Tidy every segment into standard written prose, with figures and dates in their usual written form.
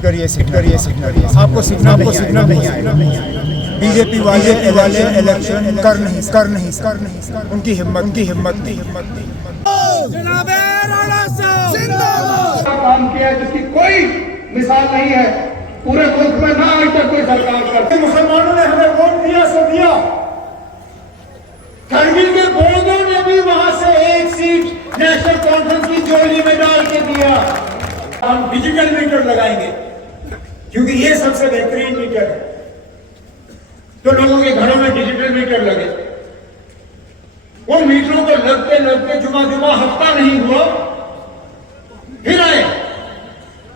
Signal आपको signal नहीं आएगा। बीजेपी वाले इलेक्शन कर नहीं उनकी हिम्मत नहीं। काम किया जिसकी कोई मिसाल नहीं है पूरे मुल्क में, ना आज तक कोई सरकार करती। मुसलमानों ने हमें वोट दिया सो दिया। करगिल के बोर्डों ने भी वहां से एक सीट नेशनल कॉन्फ्रेंस की जोड़ी में डाल के दिया। हम डिजिटल मीटर लगाएंगे क्योंकि ये सबसे बेहतरीन मीटर है। तो लोगों के घरों में डिजिटल मीटर लगे, उन मीटरों को लगते जुमा हफ्ता नहीं हुआ, फिर आए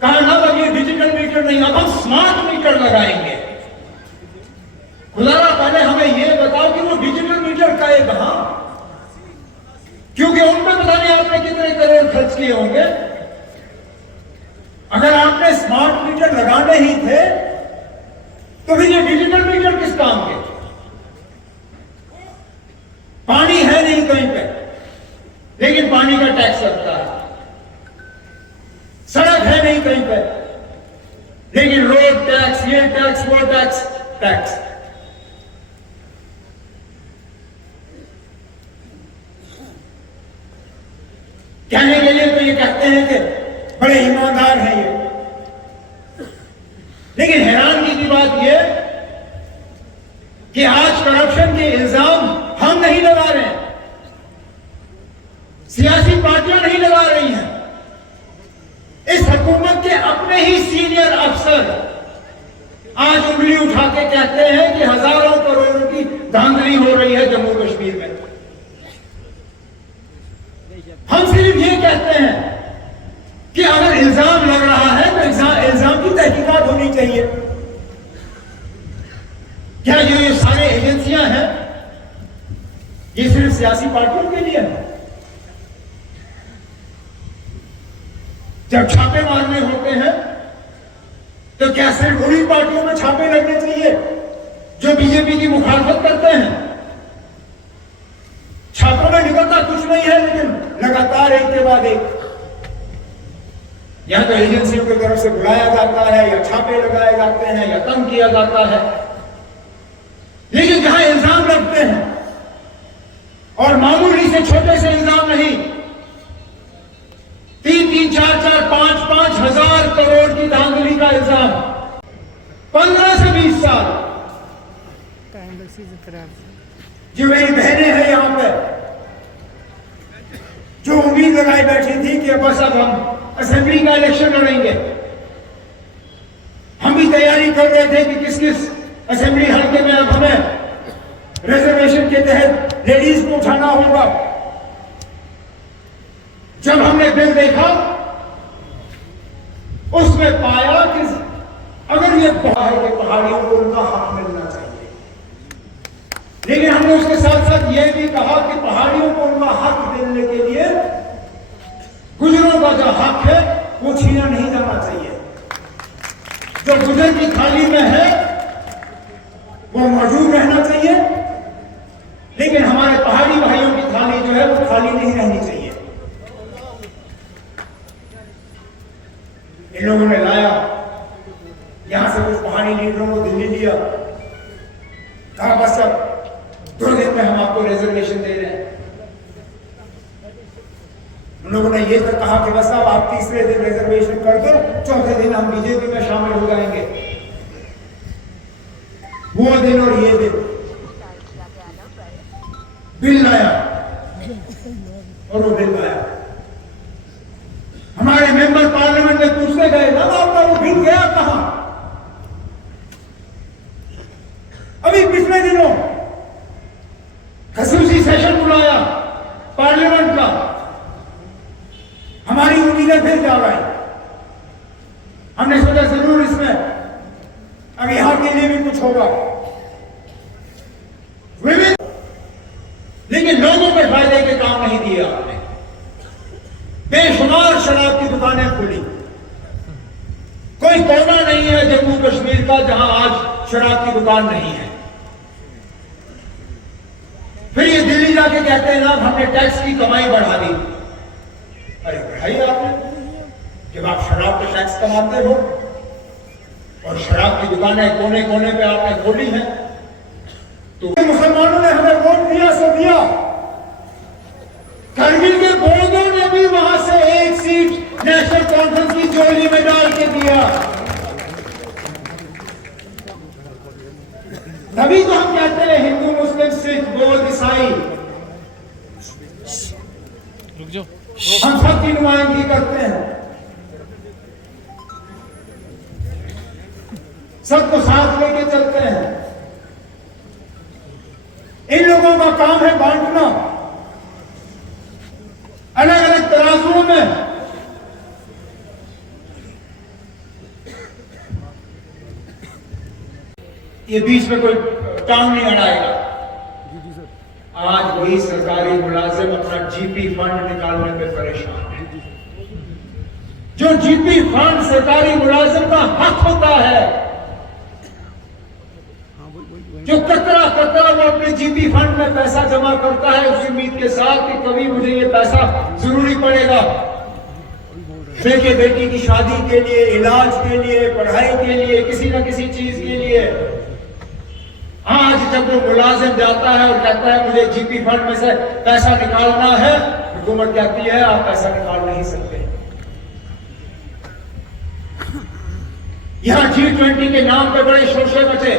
कहा ना अब ये डिजिटल मीटर नहीं, अब हम स्मार्ट मीटर लगाएंगे। खुदारा पहले हमें ये बताओ कि वो डिजिटल मीटर का है कहां, क्योंकि उन पर पता नहीं आपने कितने करोड़ खर्च किए होंगे। अगर आपने स्मार्ट मीटर लगाने ही थे तो फिर ये डिजिटल मीटर किस काम के? पानी है नहीं कहीं पे, लेकिन पानी का टैक्स लगता है। सड़क है नहीं कहीं पे, लेकिन रोड टैक्स, ये टैक्स, वो टैक्स। कहने के लिए तो ये कहते हैं कि बड़े ईमानदार हैं ये, लेकिन हैरानगी की बात ये कि आज करप्शन के इल्जाम हम नहीं लगा रहे हैं, सियासी पार्टियां नहीं लगा रही हैं। इस हुकूमत के अपने ही सीनियर अफसर आज उंगली उठा के कहते हैं कि हजारों करोड़ों की धांधली हो रही है जम्मू कश्मीर में। हम सिर्फ ये कहते हैं कि अगर इल्जाम लग रहा है तो इल्जाम की तहकीकात होनी चाहिए। क्या ये सारे एजेंसियां हैं ये सिर्फ सियासी पार्टियों के लिए है? जब छापे मारने होते हैं तो क्या सिर्फ उन्हीं पार्टियों में छापे लगने चाहिए जो बीजेपी की मुखालफत करते हैं? छापों में निकलता कुछ नहीं है, लेकिन लगातार एक के बाद एक या तो एजेंसियों की तरफ से बुलाया जाता है, या छापे लगाए जाते हैं, या तंग किया जाता है। लेकिन जहां इल्जाम लगते हैं, और मामूली से छोटे से इल्जाम नहीं, 3-3, 4-4, 5-5 हजार करोड़ की धांधली का इल्जाम 15 से 20 साल। जो मेरी बहनें हैं यहां पे, जो उम्मीद लगाई बैठी थी कि बस अब हम असेंबली का इलेक्शन लड़ेंगे, हम भी तैयारी कर रहे थे कि किस किस असेंबली हल्के में अब हमें रिजर्वेशन के तहत लेडीज को उठाना होगा। जब हमने बिल देखा उसमें पाया कि अगर ये पहाड़ियों को उनका हक मिलना चाहिए, लेकिन हमने उसके साथ साथ ये भी कहा कि पहाड़ियों को उनका हक मिलने के लिए गुजरों का जो हक है वो छीना नहीं जाना चाहिए। जो गुजर की थाली में है वो मौजूद रहना चाहिए, लेकिन हमारे पहाड़ी भाइयों की थाली जो है वो खाली नहीं रहनी चाहिए। इन लोगों ने लाया, यहां से कुछ पहाड़ी लीडरों को दिल्ली लिया, कहा बस अब 2 दिन में हम आपको रिजर्वेशन दे रहे हैं। उन लोगों ने ये तक कहा कि बस अब आप 3रे दिन रिजर्वेशन कर दो, 4थे दिन हम बीजेपी में शामिल हो जाएंगे। वो दिन और ये दिन बिल लाया, और वो बिल लाया, हमारे मेंबर पार्लियामेंट में पूछते गए ना आपका वो बिल गया कहां? अभी पिछले दिनों खसूसी सेशन बुलाया पार्लियामेंट का, हमारी उम्मीदें फिर जा रही। हमने सोचा जरूर इसमें अब यहां के लिए भी कुछ होगा, लेकिन लोगों के फायदे के काम नहीं दिए आपने। बेशुमार शराब की दुकानें खुली, कोई कोना नहीं है जम्मू कश्मीर का जहां आज शराब की दुकान नहीं है। फिर ये दिल्ली जाके कहते हैं ना हमने टैक्स की कमाई बढ़ा दी। अरे बढ़ाई आपने, जब आप शराब पे टैक्स कमाते हो आपकी दुकानें कोने कोने पे आपने खोली हैं, तो मुसलमानों ने हमें वोट दिया सो दिया। करगिल के बोर्डों ने भी वहां से एक सीट नेशनल कॉन्फ्रेंस की झोली में डाल के दिया। तभी तो हम कहते हैं हिंदू मुस्लिम सिख बौद्ध ईसाई हम सबकी नुमाइंदगी करते हैं, सबको साथ लेके चलते हैं। इन लोगों का काम है बांटना अलग अलग तराजुओं में। ये बीच में कोई टांग नहीं अड़ाएगा। आज वही सरकारी मुलाजिम अपना जीपी फंड निकालने में परेशान है। जो जीपी फंड सरकारी मुलाजिम का हक होता है, जो कतरा कतरा वो अपने जीपी फंड में पैसा जमा करता है उस उम्मीद के साथ कि कभी मुझे ये पैसा जरूरी पड़ेगा, बेटे बेटी की शादी के लिए, इलाज के लिए, पढ़ाई के लिए, किसी न किसी चीज के लिए। आज जब वो मुलाजिम जाता है और कहता है मुझे जीपी फंड में से पैसा निकालना है, हुकूमत कहती है आप पैसा निकाल नहीं सकते। यहां G20 के नाम पे बड़े शोशे मचे,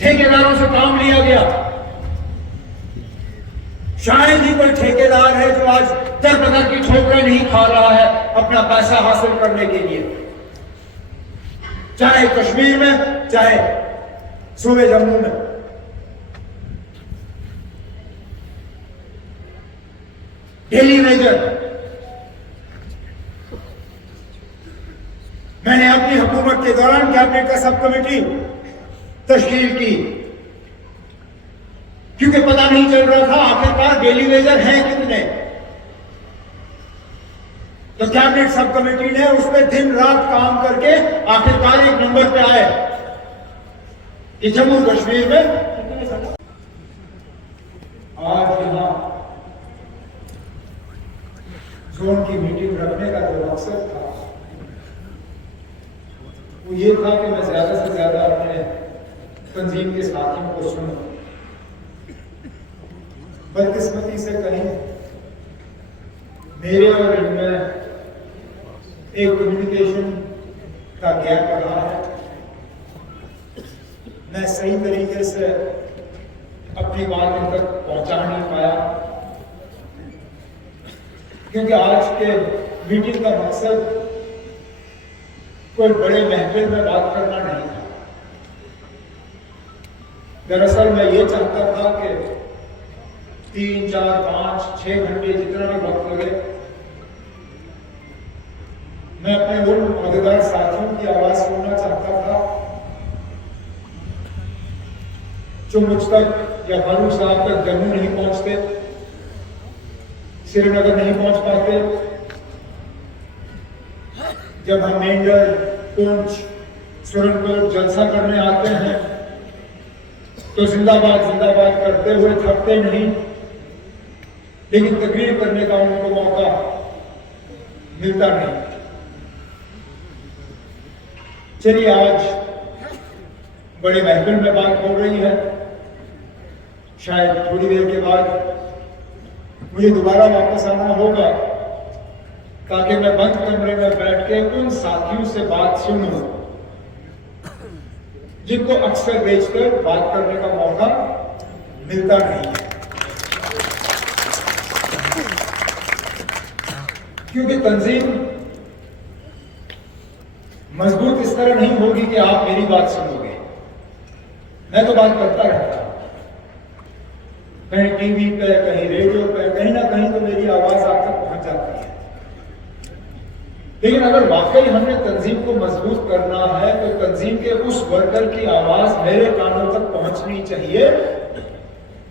ठेकेदारों से काम लिया गया। शायद ही कोई ठेकेदार है जो आज दर की ठोकरें नहीं खा रहा है अपना पैसा हासिल करने के लिए, चाहे कश्मीर में चाहे सूबे जम्मू में। डेली वेजर मैंने अपनी हुकूमत के दौरान कैबिनेट का सब कमेटी तश्कील की, क्योंकि पता नहीं चल रहा था आखिरकार डेली वेजर हैं कितने। तो कैबिनेट सब कमेटी ने उस पर दिन रात काम करके आखिरकार एक नंबर पे आए कि जम्मू कश्मीर में आज यहां जोन की मीटिंग रखने का जो मकसद था वो ये था कि मैं ज्यादा से ज्यादा अपने तंजीम के साथियों को सुनूं। बदकिस्मती से कहीं मेरे और इनमें एक कम्युनिकेशन का गैप रहा है। मैं सही तरीके से अपनी बात इन तक पहुंचा नहीं पाया, क्योंकि आज के मीटिंग का मकसद कोई बड़े महफिल में बात करना नहीं था। दरअसल मैं ये चाहता था कि 3, 4, 5, 6 घंटे जितना भी वक्त लगे, मैं अपने उन अहदेदार साथियों की आवाज सुनना चाहता था जो मुझ तक या फारूक साहब तक जम्मू नहीं पहुंचते, श्रीनगर नहीं पहुंच पाते। जब हम मेंढर, पुंछ, सुरनपुर जलसा करने आते हैं तो जिंदाबाद जिंदाबाद करते हुए थकते नहीं, लेकिन तकरीर करने का उनको मौका मिलता नहीं। चलिए आज बड़े महफिल में बात हो रही है, शायद थोड़ी देर के बाद मुझे दोबारा वापस आना होगा ताकि मैं बंद कमरे में बैठ के उन साथियों से बात सुनूं जिनको अक्सर बेचकर बात करने का मौका मिलता नहीं है। क्योंकि तंजीम मजबूत इस तरह नहीं होगी कि आप मेरी बात सुनोगे। मैं तो बात करता रहता हूं, कहीं टीवी पे, कहीं रेडियो पे, कहीं ना कहीं तो मेरी आवाज आप तक पहुंच जाती है। लेकिन अगर वाकई हमने तंजीम को मजबूत करना है तो तंजीम के उस वर्कर की आवाज मेरे कानों तक पहुंचनी चाहिए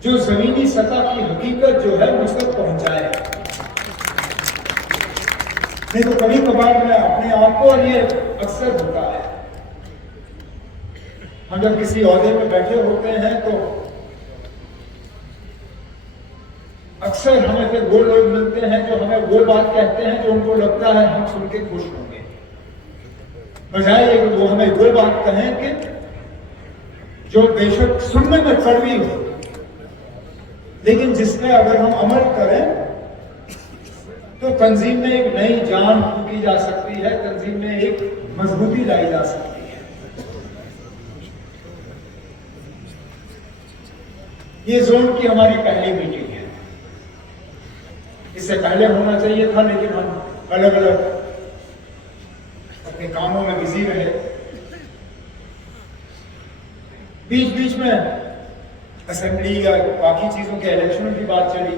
जो जमीनी सतह की हकीकत जो है मुझ तक पहुंचाए। नहीं तो कभी कभार मैं अपने आप को, और ये अक्सर होता है, हम जब किसी ओहदे में बैठे होते हैं तो अक्सर हमें फिर वो लोग मिलते हैं जो हमें वो बात कहते हैं जो उनको लगता है हम सुन के खुश होंगे। बजाय ये कि वो हमें वो बात कहें कि जो बेशक सुनने में कड़वी हो, लेकिन जिसमें अगर हम अमल करें तो तंजीम में एक नई जान फूकी जा सकती है, तंजीम में एक मजबूती लाई जा सकती है। ये जोन की हमारी पहली मीटिंग है। इससे पहले होना चाहिए था, लेकिन हम अलग अलग अपने कामों में बिजी रहे। बीच बीच में असेंबली या बाकी चीजों के इलेक्शनों की बात चली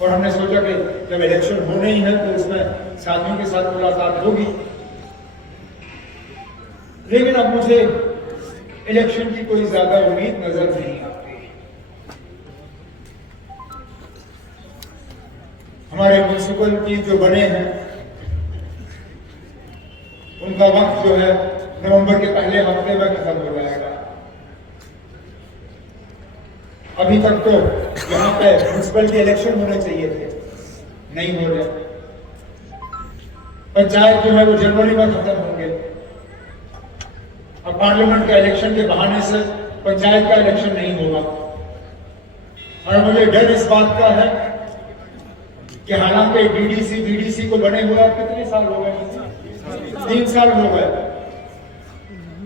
और हमने सोचा कि जब इलेक्शन होने ही है तो इसमें साथियों के साथ मुलाकात होगी। लेकिन अब मुझे इलेक्शन की कोई ज्यादा उम्मीद नजर नहीं आती। हमारे म्युनिसिपलिटी जो बने हैं उनका वक्त जो है नवंबर के पहले हफ्ते में खत्म हो जाएगा। अभी तक तो यहाँ पे म्युनिसिपलिटी इलेक्शन होने चाहिए थे, नहीं हो रहे। पंचायत जो है वो जनवरी में खत्म होंगे। अब पार्लियामेंट का इलेक्शन के बहाने से पंचायत का इलेक्शन नहीं होगा। और मुझे डर इस बात का है कि हालांकि डीडीसी को बने हुए कितने साल हो गए, 3 साल हो गए,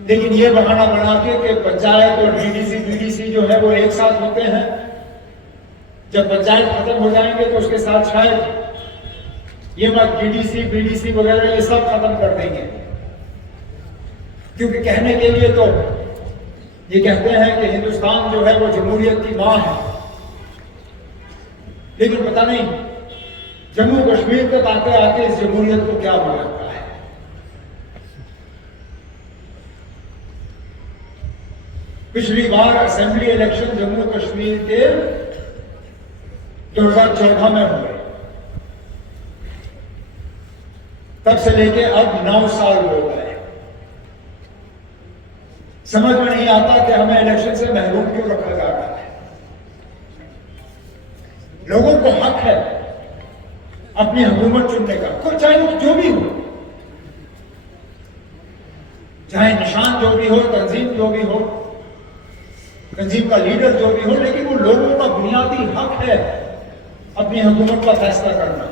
लेकिन ये बहाना बना के कि पंचायत और डीडीसी जो है वो एक साथ होते हैं। जब पंचायत खत्म हो जाएंगे तो उसके साथ शायद ये मत डीडीसी वगैरह ये सब खत्म कर देंगे, क्योंकि कहने के लिए तो ये कहते हैं कि हिंदुस्तान जो है वो जमहूरियत की मां है, लेकिन पता नहीं जम्मू कश्मीर तक आते आते इस जमहूरियत को क्या हो जाता है। पिछली बार असेंबली इलेक्शन जम्मू कश्मीर के 2014 में हुए, तब से लेके अब 9 साल हो गए। समझ में नहीं आता कि हमें इलेक्शन से महरूम क्यों रखा जा रहा है। लोगों को हक है अपनी हुकूमत चुनने का, कोई चाहे वो जो भी हो, चाहे निशान जो भी हो, तंजीम जो भी हो, तंजीम का लीडर जो भी हो, लेकिन वो लोगों का बुनियादी हक है अपनी हुकूमत का फैसला करना।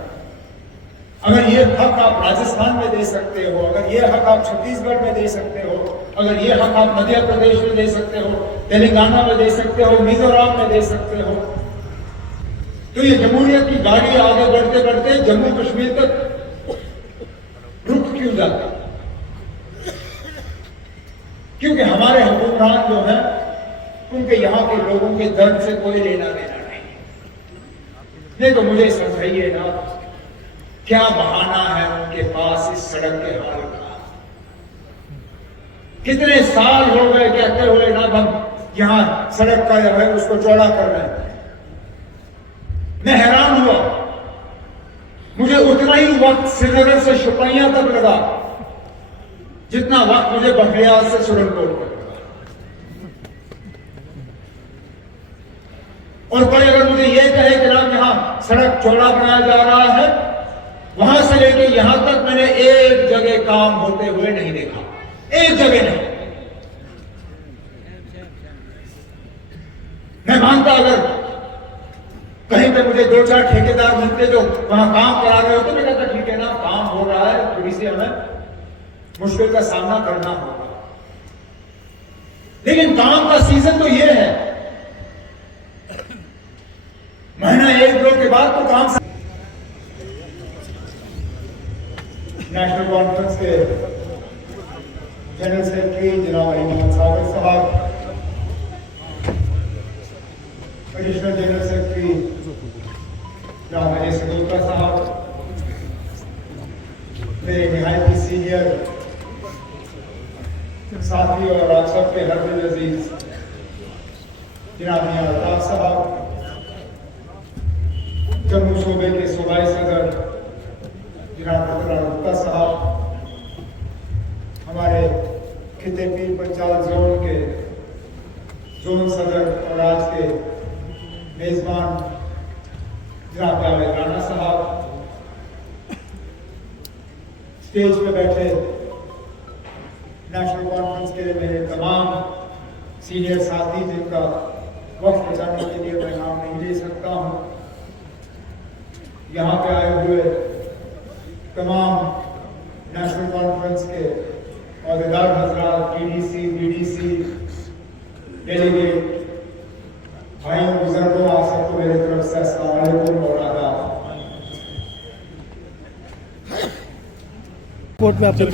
अगर ये हक आप राजस्थान में दे सकते हो, अगर ये हक आप छत्तीसगढ़ में दे सकते हो, अगर ये हक आप मध्य प्रदेश में दे सकते हो, तेलंगाना में दे सकते हो, मिजोरम में दे सकते हो, तो ये जमहूरियत की गाड़ी आगे बढ़ते बढ़ते जम्मू कश्मीर तक रुक क्यों जाता? क्योंकि हमारे हुक्मरान जो है उनके यहाँ के लोगों के दर्द से कोई लेना देना नहीं। तो मुझे समझाइए ना, क्या बहाना है उनके पास इस सड़क के हाल का? कितने साल हो गए कहते हुए ना हम यहां सड़क का जो है उसको चौड़ा कर रहे हैं। मैं हैरान हुआ, मुझे उतना ही वक्त श्रीनगर से शुपियां तक लगा जितना वक्त मुझे बखलियाल से सुरनकोट तक लगा। और कोई अगर मुझे यह कहे कि नाम यहां सड़क चौड़ा बनाया जा रहा है, वहां से लेके यहां तक मैंने एक जगह काम होते हुए नहीं देखा, एक जगह नहीं। मैं मानता अगर कहीं पे मुझे 2-4 ठेकेदार मिलते जो वहां काम करा रहे होते, मैं कहता ठीक है ना, काम हो रहा है, थोड़ी सी हमें मुश्किल का सामना करना होगा, लेकिन काम का सीजन तो ये है, महीना 1-2 के बाद तो काम। नेशनल कॉन्फ्रेंस के जनरल सेक्रेटरी जनाब अली मोहम्मद सागर साहब, एडिशनल जनरल सेक्रेटरी जनाब अजय सदोत्रा साहब, मेरे निहायत ही सीनियर साथी और आप सबके हर दिल अजीज जनाब मियां अल्ताफ साहब, जम्मू सूबे के सूबाई सदर जनाब गुप्ता साहब, हमारे खिते पीर पंचाल जोन के जोन सदर और आज के मेजबान जनाब जावेद राणा साहब, स्टेज पे बैठे नेशनल कॉन्फ्रेंस के लिए मेरे तमाम सीनियर साथी जिनका वक्त बचाने के लिए मैं नाम नहीं ले सकता हूँ, यहाँ पे आए हुए तमाम नेशनल कॉन्फ्रेंस के अहदेदार हजरात, टीडीसी, बीडीसी, डेलीगेट, भाइयों बुजुर्गों, आप सबको मेरी तरफ से अस्सलाम वालेकुम और आदाब। कोर्ट में आपने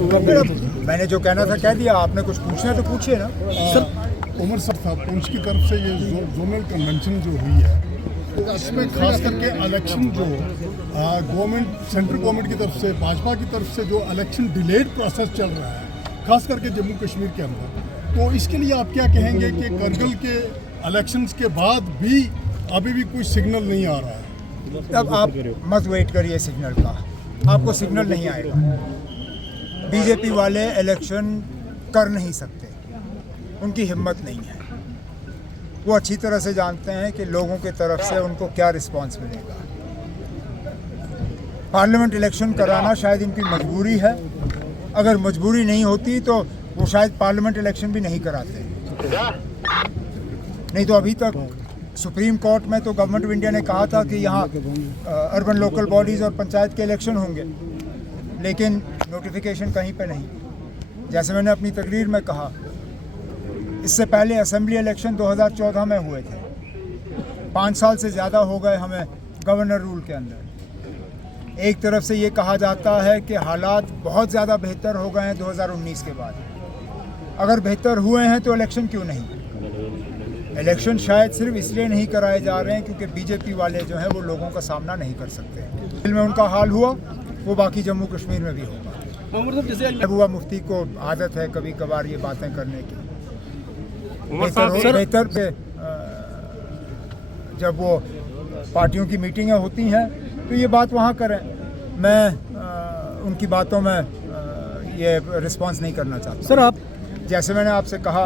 मैंने जो कहना था कह दिया, आपने कुछ पूछना तो पूछिए ना। सर उमर साहब पुंछ की तरफ से ये जोनल कन्वेंशन जो हुई है, तो इसमें खास करके इलेक्शन जो गवर्नमेंट, सेंट्रल गवर्नमेंट की तरफ से, भाजपा की तरफ से जो इलेक्शन डिलेड प्रोसेस चल रहा है, खास करके जम्मू कश्मीर के अंदर, तो इसके लिए आप क्या कहेंगे कि करगिल के इलेक्शंस के बाद भी अभी भी कोई सिग्नल नहीं आ रहा है? तब आप मत वेट करिए सिग्नल का, आपको सिग्नल नहीं आएगा। बीजेपी वाले इलेक्शन कर नहीं सकते, उनकी हिम्मत नहीं है। वो अच्छी तरह से जानते हैं कि लोगों की तरफ से उनको क्या रिस्पांस मिलेगा। पार्लियामेंट इलेक्शन कराना शायद इनकी मजबूरी है, अगर मजबूरी नहीं होती तो वो शायद पार्लियामेंट इलेक्शन भी नहीं कराते। नहीं तो अभी तक सुप्रीम कोर्ट में तो गवर्नमेंट ऑफ इंडिया ने कहा था कि यहाँ अर्बन लोकल बॉडीज़ और पंचायत के इलेक्शन होंगे, लेकिन नोटिफिकेशन कहीं पे नहीं। जैसे मैंने अपनी तकरीर में कहा, इससे पहले असेंबली इलेक्शन 2014 में हुए थे। 5 साल से ज़्यादा हो गए हमें गवर्नर रूल के अंदर। एक तरफ से ये कहा जाता है कि हालात बहुत ज़्यादा बेहतर हो गए हैं 2019 के बाद। अगर बेहतर हुए हैं तो इलेक्शन क्यों नहीं? इलेक्शन शायद सिर्फ इसलिए नहीं कराए जा रहे हैं क्योंकि बीजेपी वाले जो हैं वो लोगों का सामना नहीं कर सकते। दिल में उनका हाल हुआ, वो बाकी जम्मू कश्मीर में भी होगा। महबूबा मुफ्ती को आदत है कभी कभार ये बातें करने की। बेहतर से जब वो पार्टियों की मीटिंगें होती हैं तो ये बात वहाँ करें। मैं उनकी बातों में ये रिस्पांस नहीं करना चाहता। सर आप जैसे मैंने आपसे कहा,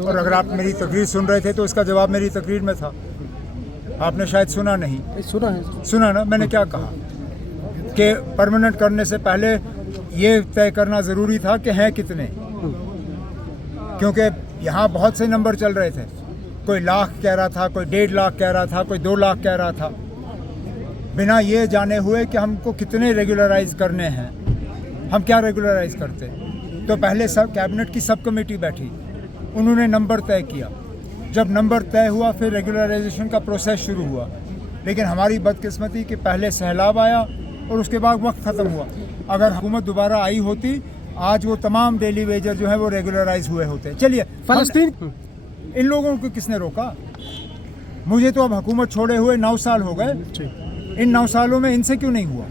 और अगर आप मेरी तकरीर सुन रहे थे तो इसका जवाब मेरी तकरीर में था। आपने शायद सुना नहीं। सुना ना, मैंने क्या कहा कि परमानेंट करने से पहले ये तय करना ज़रूरी था कि हैं कितने, क्योंकि यहाँ बहुत से नंबर चल रहे थे। कोई लाख कह रहा था, कोई 1.5 लाख कह रहा था, कोई 2 लाख कह रहा था, बिना ये जाने हुए कि हमको कितने रेगुलराइज करने हैं। हम क्या रेगुलराइज करते? तो पहले सब कैबिनेट की सब कमेटी बैठी, उन्होंने नंबर तय किया। जब नंबर तय हुआ फिर रेगुलराइजेशन का प्रोसेस शुरू हुआ। लेकिन हमारी बदकिस्मती कि पहले सैलाब आया और उसके बाद वक्त ख़त्म हुआ। अगर हुकूमत दोबारा आई होती, आज वो तमाम डेली वेजर जो है वो रेगुलराइज हुए होते। चलिए, फलस्तीन इन लोगों को किसने रोका? मुझे तो अब हुकूमत छोड़े हुए 9 साल हो गए। इन 9 सालों में इनसे क्यों नहीं हुआ?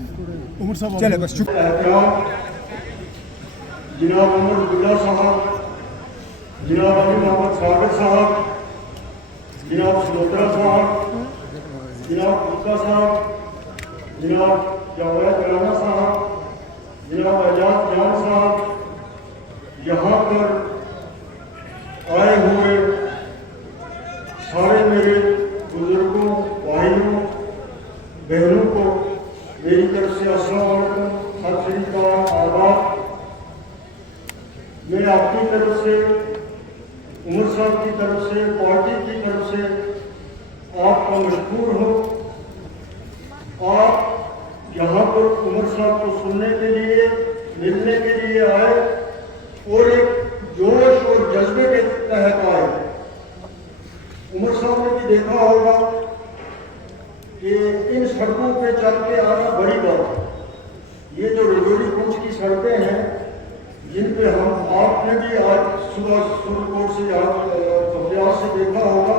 उमर साहब चले बस चुप। जनाब उमर अब्दुल्ला साहब, जनाब अली मोहम्मद सागर साहब, जनाब सलोत्रा साहब, जनाब गुप्ता साहब, जनाब जावेद राना साहब, जनाब आजाद जान साहब, यहाँ पर आए हुए सारे मेरे बुजुर्गों, भाइयों, बहनों को मेरी तरफ से अस्सलाम वालेकुम, सत श्री अकाल, आदाब। मैं आपकी तरफ से, उमर साहब की तरफ से, पार्टी की तरफ से आपका मशकूर हूँ। आप यहाँ पर उमर साहब को सुनने के लिए, मिलने के लिए आए और एक जोश और जज्बे के तहत आए। उमर साहब ने भी देखा होगा कि इन सड़कों पे चल के आना बड़ी बात है। ये जो रजौरी पुंछ की सड़कें हैं, जिन पे हम, आपने भी आज सुबह सुरकोट से अभ्यास से देखा होगा,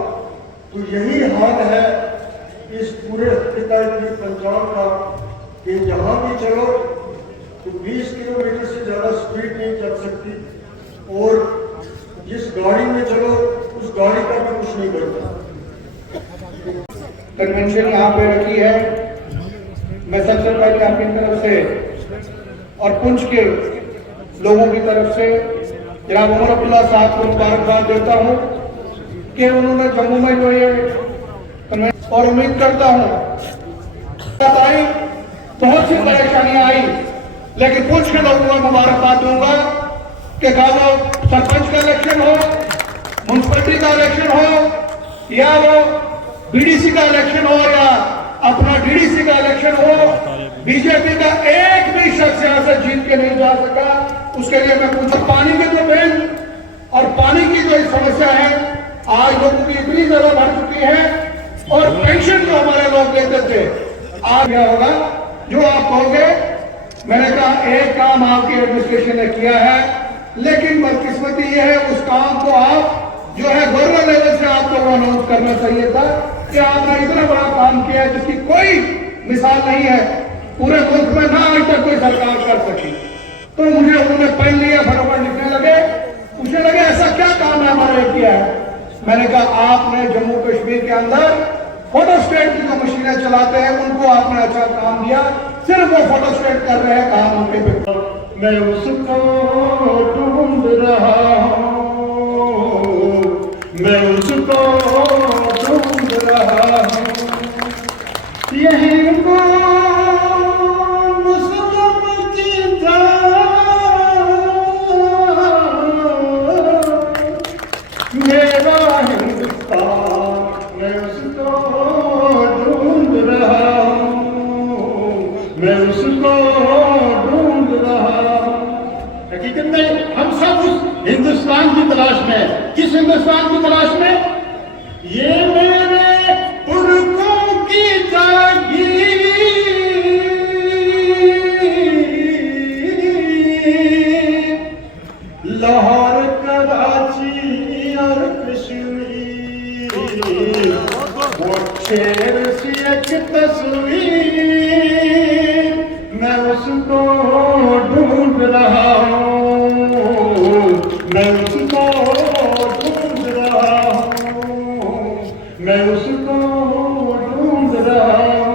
तो यही हाल है इस पूरे पंजाब का कि जहाँ भी चलो तो 20 किलोमीटर से ज़्यादा स्पीड नहीं चल सकती, और जिस गाड़ी में चलो उस गाड़ी का भी कुछ नहीं करता। कन्वेंशन यहाँ पे रखी है। मैं सबसे पहले अपनी तरफ से और पुंछ के लोगों की तरफ से जनाब उमर अब्दुल्ला साहब को मुबारकबाद देता हूँ कि उन्होंने जम्मू में जो ये, और उम्मीद करता हूँ आई बहुत सी परेशानियां आई, लेकिन पुंछ के लोगों को मुबारकबाद दूंगा कि वो सरपंच का इलेक्शन हो, म्यूनसिपलिटी का इलेक्शन हो, या वो बीडीसी का इलेक्शन हो, या अपना डीडीसी का इलेक्शन हो, बीजेपी का एक भी शख्स यहां से जीत के नहीं जा सका। उसके लिए मैं पूछा, पानी के जो बिल और पानी की जो समस्या है आज लोगों की इतनी ज्यादा बढ़ चुकी है, और पेंशन जो हमारे लोग लेते थे, आज क्या होगा जो आप कहोगे। मैंने कहा एक काम आपकी एडमिनिस्ट्रेशन ने किया है, लेकिन बदकिस्मती ये है उस काम को आप जो है गवर्नर लेवल से आपको अनाउंस करना चाहिए था कि आपने इतना बड़ा काम किया है जिसकी कोई मिसाल नहीं है पूरे मुल्क में, ना आज तक कोई सरकार कर सकी। तो मुझे उन्होंने पेन लिया, फटाफट लिखने लगे, पूछने लगे ऐसा क्या काम है हमारे किया है। मैंने कहा आपने जम्मू कश्मीर के अंदर फोटोस्टेट की जो मशीनें चलाते हैं उनको आपने अच्छा काम दिया, सिर्फ वो फोटोस्टेट कर रहे हैं, कहा मौके पे। मैं उसको ढूंढ रहा हूँ, मैं उसको ढूंढ रहा हूँ, यही वो मुस्लिम की मेरा हिंदुस्तान, मैं उसको ढूंढ रहा हूँ, मैं उसको ढूंढ रहा हूँ। हकीकत में हम सब उस हिंदुस्तान की तलाश में, किस हिंदुस्तान की तलाश में? ये मेरे पुरखों की जागीर, लाहौर, कराची और कश्मीर, वो शेर सी एक तस्वीर, मैं उसको ढूंढ रहा हूँ, मैं उसको ढूंढ रहा हूँ, मैं उसको ढूंढ रहा हूँ।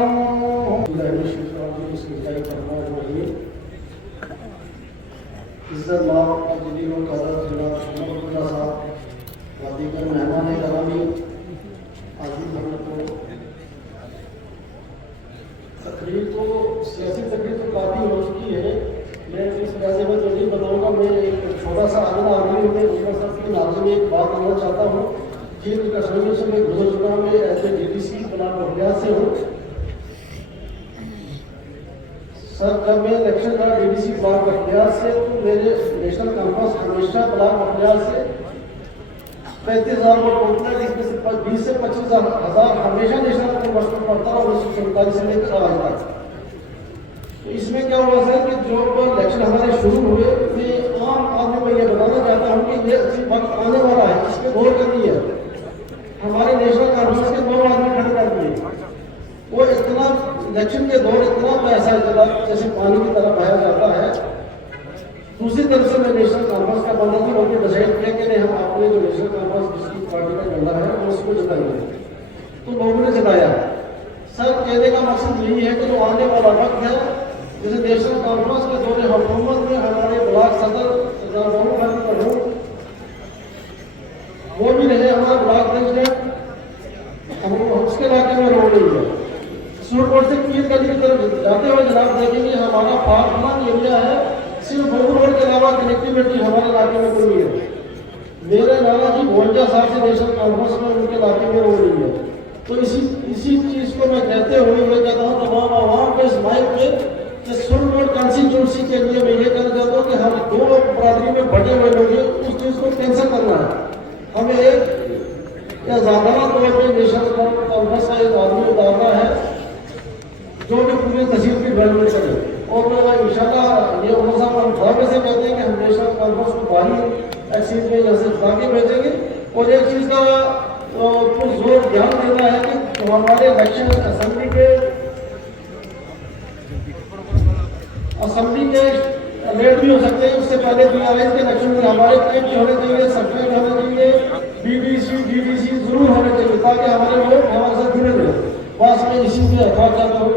इज्जत माफ अजली व कदर जिला अहमदुल्लाह साहब व दीगर मेहमान करामी आज़ीज़ हज़रत को तकरीर तो सियासी तकरीर तो काफ़ी हो चुकी है। मैं इस लिहाजे में तो नहीं बताऊँगा, मैं एक छोटा सा आदमी आदमी में की नाज़ में एक बात करना चाहता हूँ। जिन कश्मीर से मैं गुजर चुका हूँ, मैं ऐसे DDC ब्लॉक अभ्यास से हूँ। सर जब मैं इलेक्शन का DDC ब्लॉक अभ्यास से, तो मेरे नेशनल कॉन्फ्रेंस हमेशा ब्लॉक अभ्यास से 35,000 वोट पहुँचता है, जिसमें से 20 से 25,000 हमेशा नेशनल कॉन्फ्रेंस में पड़ता रहा 1947 से लेकर आज तक। तो इसमें क्या हुआ सर कि जो इलेक्शन हमारे शुरू हुए, मैं आम आदमी में ये बताना चाहता हूँ कि ये वक्त आने वाला है, इस पर गौर करनी है। हमारे नेशनल कॉन्फ्रेंस के 2 आदमी खड़े कर दिए, वो इतना इलेक्शन के दौर इतना पैसा चला जैसे पानी की तरह बहाया जाता है। दूसरी तरफ से मैं नेशनल कॉन्फ्रेंस का बंदा था, उन्होंने डिसाइड किया कि नहीं हम अपने जो नेशनल कॉन्फ्रेंस जिसकी पार्टी का झंडा है उसको जिताएंगे। तो लोगों ने जिताया। सर कहने का मकसद यही है कि जो आने वाला वक्त है, जैसे नेशनल कॉन्फ्रेंस के दौरे हुकूमत में हमारे ब्लॉक सदर सरदार महबूब अली प्रमुख वो भी रहे, हमारा ब्लॉक प्रेसिडेंट, हम उसके इलाके में रोड नहीं है। सूरकोट से पीर गली की तरफ जाते हुए जनाब देखेंगे हमारा पार्कमान एरिया है, सिर्फ भोग रोड के अलावा कनेक्टिविटी हमारे इलाके में कोई नहीं है। मेरे नाना जी 52 साल से नेशनल कॉन्फ्रेंस में, उनके इलाके में रोड नहीं है। तो इसी चीज को मैं कहते हुए मैं कहता हूँ तमाम आवाम को इस माइक पे कि सूरकोट कंस्टिट्यूंसी के लिए मैं ये कहना चाहता हूँ कि हम 2 बरादरी में बटे हुए लोग हैं, उस चीज को कैंसिल करना है। हमें एक या ज्यादा तौर पर नेशनल कॉन्फ्रेंस का एक आदमी उतारना है जो कि पूरी तहसील की डेवलपमेंट करे। और इंशाल्लाह ये उमर साहब हम भाव से कहते हैं कि हम नेशनल कॉन्फ्रेंस को बाहरी एक चीज में यहाँ से ताकि भेजेंगे। और एक चीज का कुछ जोर ध्यान देना है कि तो हमारे इलेक्शन असेंबली के लेट भी हो सकते हैं, उससे पहले PRS के इलेक्शन में हमारे टाइम भी होने चाहिए, सर्टिफिकेट होने चाहिए, BDC DDC जरूर होने चाहिए ताकि हमारे लोग हमारे साथ जुड़े रहे। बस मैं इसी में अथवा चाहता हूँ।